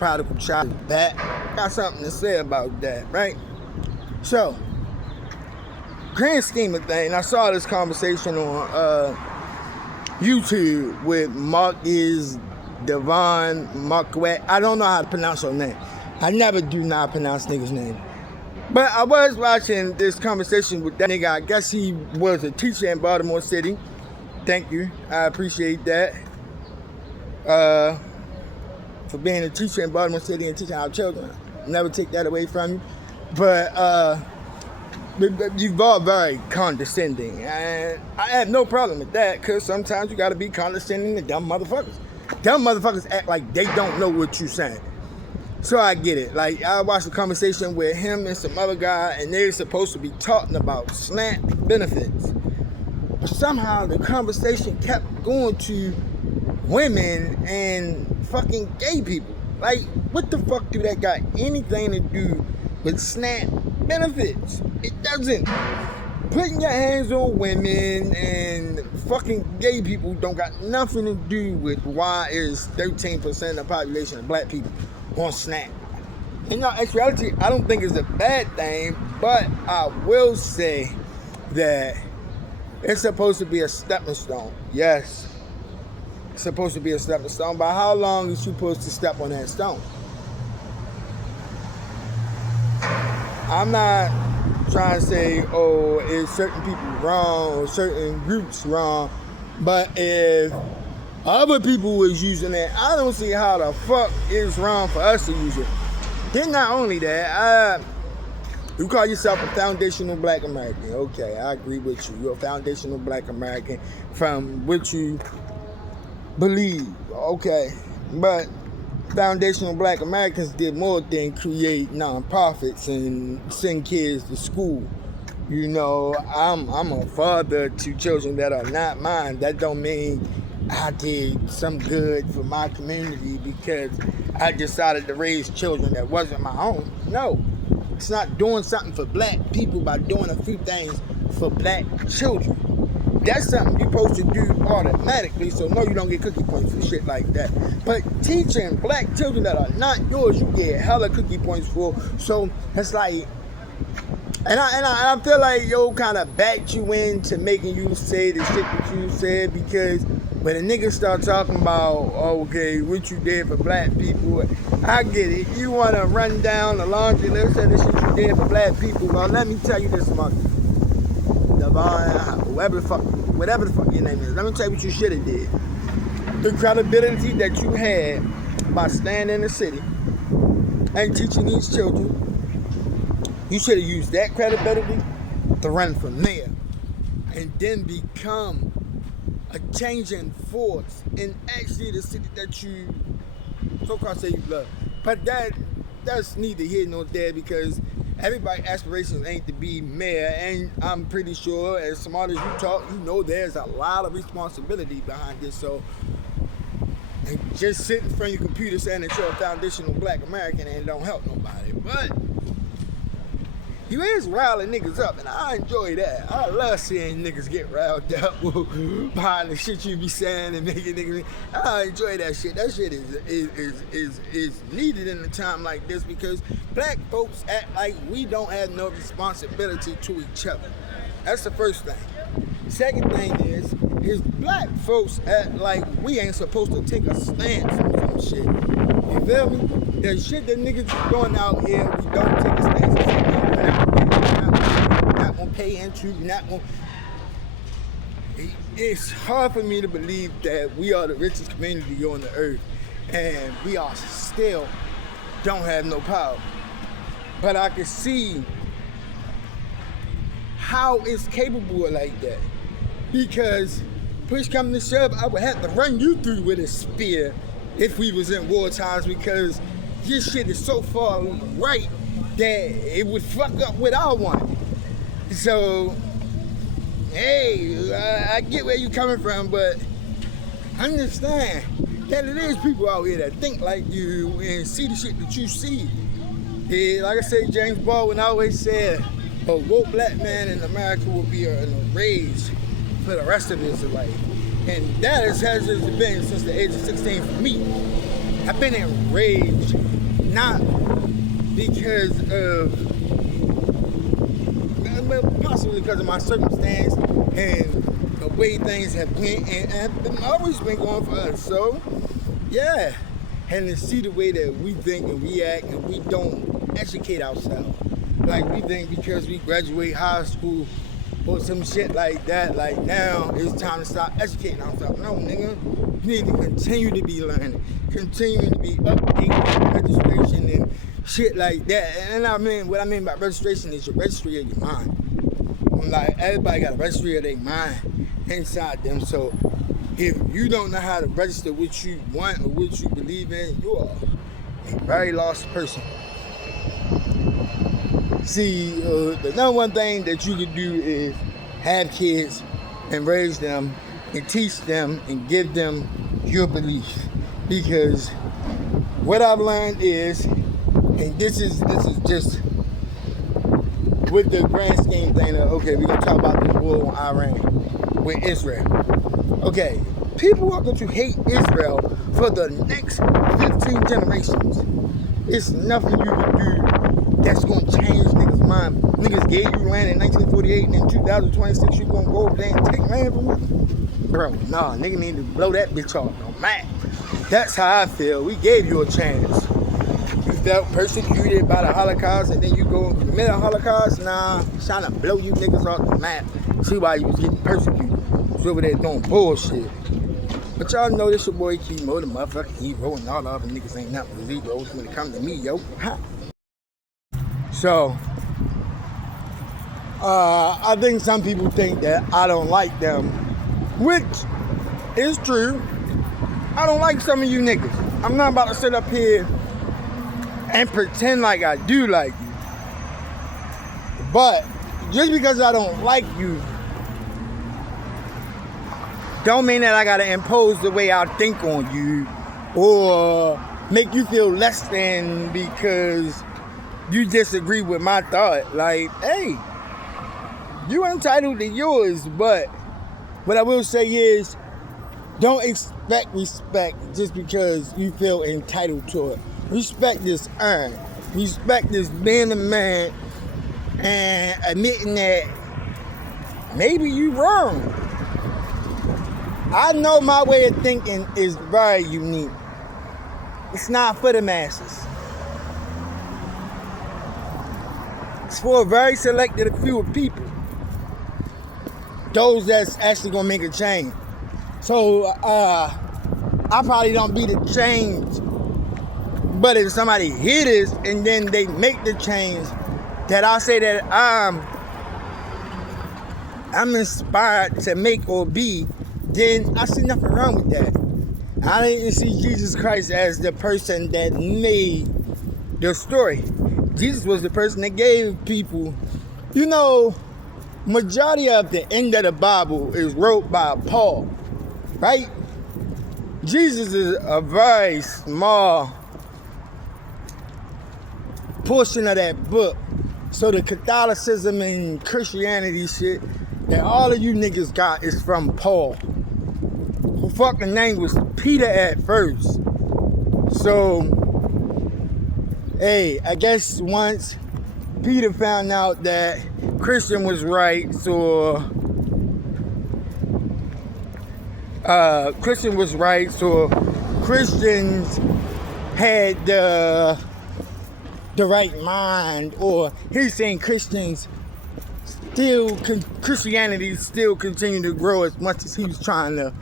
prodigal child is back. Got something to say about that, right? So, grand scheme of things, I saw this conversation on YouTube with Marcus Devon Marquette. I don't know how to pronounce her name. I never do not pronounce niggas' name. But I was watching this conversation with that nigga. I guess he was a teacher in Baltimore City. Thank you. I appreciate that. For being a teacher in Baltimore City and teaching our children. Never take that away from you. But you've all very condescending. And I have no problem with that, because sometimes you gotta be condescending to dumb motherfuckers. Dumb motherfuckers act like they don't know what you're saying. So I get it. Like, I watched a conversation with him and some other guy, and they're supposed to be talking about SNAP benefits. But somehow the conversation kept going to women and fucking gay people. Like, what the fuck do that got anything to do with SNAP benefits? It doesn't. Putting your hands on women and fucking gay people don't got nothing to do with why is 13% of the population of black people on SNAP. In actuality, I don't think it's a bad thing, but I will say that it's supposed to be a stepping stone. Yes. It's supposed to be a stepping stone, but how long is you supposed to step on that stone? I'm not trying to say, oh, is certain people wrong or certain groups wrong, but if other people was using it, I don't see how the fuck it's wrong for us to use it. Then not only that, you call yourself a foundational black American. Okay, I agree with you. You're a foundational black American from what you believe. Okay, but foundational black Americans did more than create nonprofits and send kids to school. You know, I'm a father to children that are not mine. That don't mean I did some good for my community because I decided to raise children that wasn't my own. No, it's not doing something for black people by doing a few things for black children. That's something you're supposed to do automatically, so no, you don't get cookie points for shit like that. But teaching black children that are not yours, you get hella cookie points for. So it's like, and I feel like yo kind of backed you into making you say the shit that you said, because when a nigga start talking about, okay, what you did for black people, I get it. You want to run down the laundry list of the shit you did for black people. Well, let me tell you this, Mark. Devon, whatever the fuck your name is. Let me tell you what you should have did. The credibility that you had by standing in the city and teaching these children, you should have used that credibility to run for mayor and then become a changing force in actually the city that you so-called say you love. But that's neither here nor there, because everybody's aspirations ain't to be mayor, and I'm pretty sure as smart as you talk, you know there's a lot of responsibility behind this. So just sit in front of your computer saying that you're a foundational black American and don't help nobody. But you is riling niggas up, and I enjoy that. I love seeing niggas get riled up behind the shit you be saying and making niggas. I enjoy that shit. That shit is needed in a time like this, because black folks act like we don't have no responsibility to each other. That's the first thing. Second thing is black folks act like we ain't supposed to take a stance on some shit. You feel me? The shit that niggas be doing out here, we don't take a stance on. We're not gonna pay into, it's hard for me to believe that we are the richest community on the earth and we are still don't have no power. But I can see how it's capable of like that, because push come to shove, I would have to run you through with a spear if we was in war times, because this shit is so far right that it would fuck up what I want. So, hey, I get where you coming from, but understand that it is people out here that think like you and see the shit that you see. Yeah, like I said, James Baldwin always said, a woke black man in America will be in a rage for the rest of his life. And that has been since the age of 16 for me. I've been enraged not because of, possibly because of my circumstance and the way things have went and have always been going for us. So, yeah. And to see the way that we think and we act and we don't educate ourselves. Like we think because we graduate high school or some shit like that, like now it's time to start educating ourselves. No, nigga. You need to continue to be learning. Continue to be updating registration and shit like that. And I mean, what I mean by registration is your registry of your mind. Like, everybody got a registry of their mind inside them. So, if you don't know how to register what you want or what you believe in, you are a very lost person. See, the number one thing that you can do is have kids and raise them and teach them and give them your belief. Because what I've learned is, and this is just with the grand scheme thing of, okay, we're going to talk about this war on Iran with Israel. Okay, people are going to hate Israel for the next 15 generations. It's nothing you can do that's going to change niggas' mind. Niggas gave you land in 1948 and in 2026 you going to go over there and take land from them? Bro, nah, nigga need to blow that bitch off no map. That's how I feel. We gave you a chance. You felt persecuted by the Holocaust and then you go and commit a Holocaust? Nah, trying to blow you niggas off the map. See why you was getting persecuted. Was over there doing bullshit. But y'all know this your boy Kimo, the motherfucking hero, and all the other niggas ain't nothing but zeros when it comes to me, yo. Ha. So, I think some people think that I don't like them, which is true. I don't like some of you niggas. I'm not about to sit up here and pretend like I do like you. But just because I don't like you don't mean that I gotta impose the way I think on you or make you feel less than because you disagree with my thought. Like, hey, you entitled to yours, but what I will say is don't expect respect just because you feel entitled to it. Respect is earned. Respect is being a man and admitting that maybe you wrong. I know my way of thinking is very unique. It's not for the masses. It's for a very selected few of people. Those that's actually gonna make a change. So I probably don't be the change. But if somebody hear this and then they make the change, that I'll say that I'm inspired to make or be, then I see nothing wrong with that. I didn't see Jesus Christ as the person that made the story. Jesus was the person that gave people, you know, majority of the end of the Bible is wrote by Paul, right? Jesus is a very small portion of that book. So the Catholicism and Christianity shit that all of you niggas got is from Paul, who fucking name was Peter at first. So, hey, I guess once Peter found out that Christian was right, so Christians had the right mind, or he's saying Christianity still continue to grow as much as he was trying to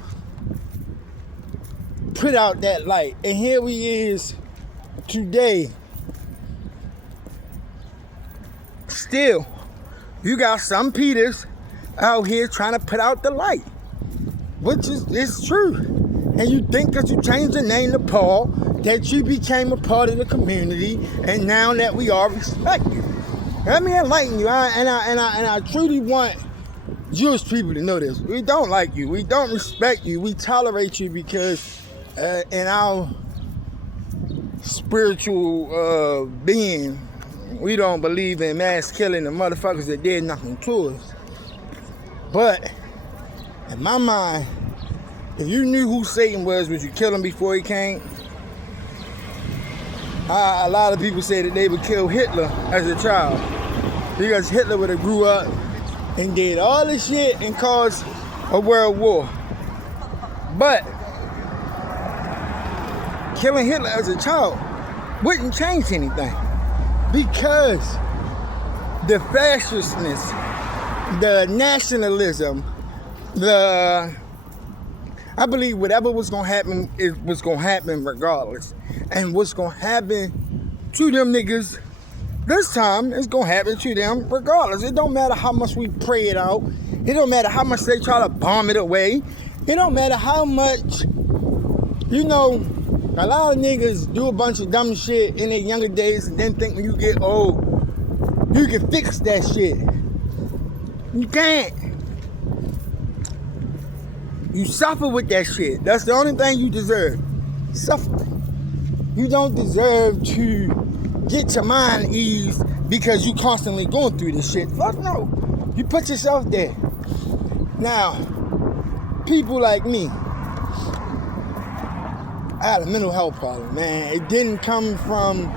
put out that light. And here he is today. Still, you got some Peters out here trying to put out the light, which is true. And you think that you changed the name to Paul, that you became a part of the community, and now that we all respect you. Let me enlighten you, and I truly want Jewish people to know this. We don't like you. We don't respect you. We tolerate you because in our spiritual being, we don't believe in mass killing the motherfuckers that did nothing to us. But in my mind, if you knew who Satan was, would you kill him before he came? A lot of people say that they would kill Hitler as a child because Hitler would have grew up and did all this shit and caused a world war. But killing Hitler as a child wouldn't change anything because the fascistness, the nationalism, I believe whatever was gonna happen was gonna happen regardless. And what's gonna happen to them niggas this time is gonna happen to them regardless. It don't matter how much we pray it out. It don't matter how much they try to bomb it away. It don't matter how much, you know, a lot of niggas do a bunch of dumb shit in their younger days and then think when you get old, you can fix that shit. You can't. You suffer with that shit. That's the only thing you deserve. Suffering. You don't deserve to get your mind eased because you constantly going through this shit. Fuck no. You put yourself there. Now, people like me, I had a mental health problem, man. It didn't come from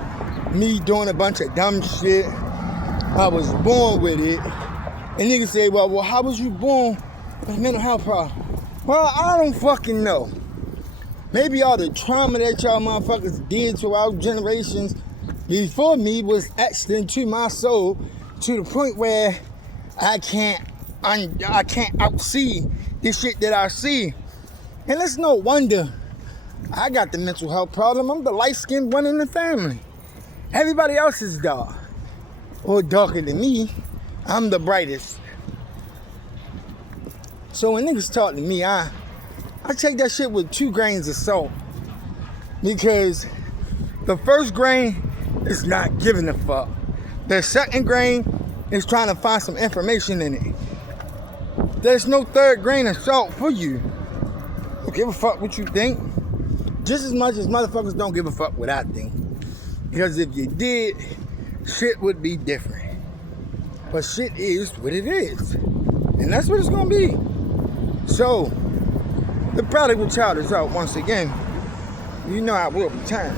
me doing a bunch of dumb shit. I was born with it. And niggas say, well, how was you born with a mental health problem? Well, I don't fucking know. Maybe all the trauma that y'all motherfuckers did throughout generations before me was etched into my soul to the point where I can't outsee this shit that I see. And it's no wonder I got the mental health problem. I'm the light-skinned one in the family. Everybody else is dark. Or darker than me. I'm the brightest. So when niggas talk to me, I take that shit with 2 grains of salt. Because the first grain is not giving a fuck. The second grain is trying to find some information in it. There's no third grain of salt for you. Don't give a fuck what you think. Just as much as motherfuckers don't give a fuck what I think. Because if you did, shit would be different. But shit is what it is. And that's what it's gonna be. So, the prodigal child is out once again. You know I will return.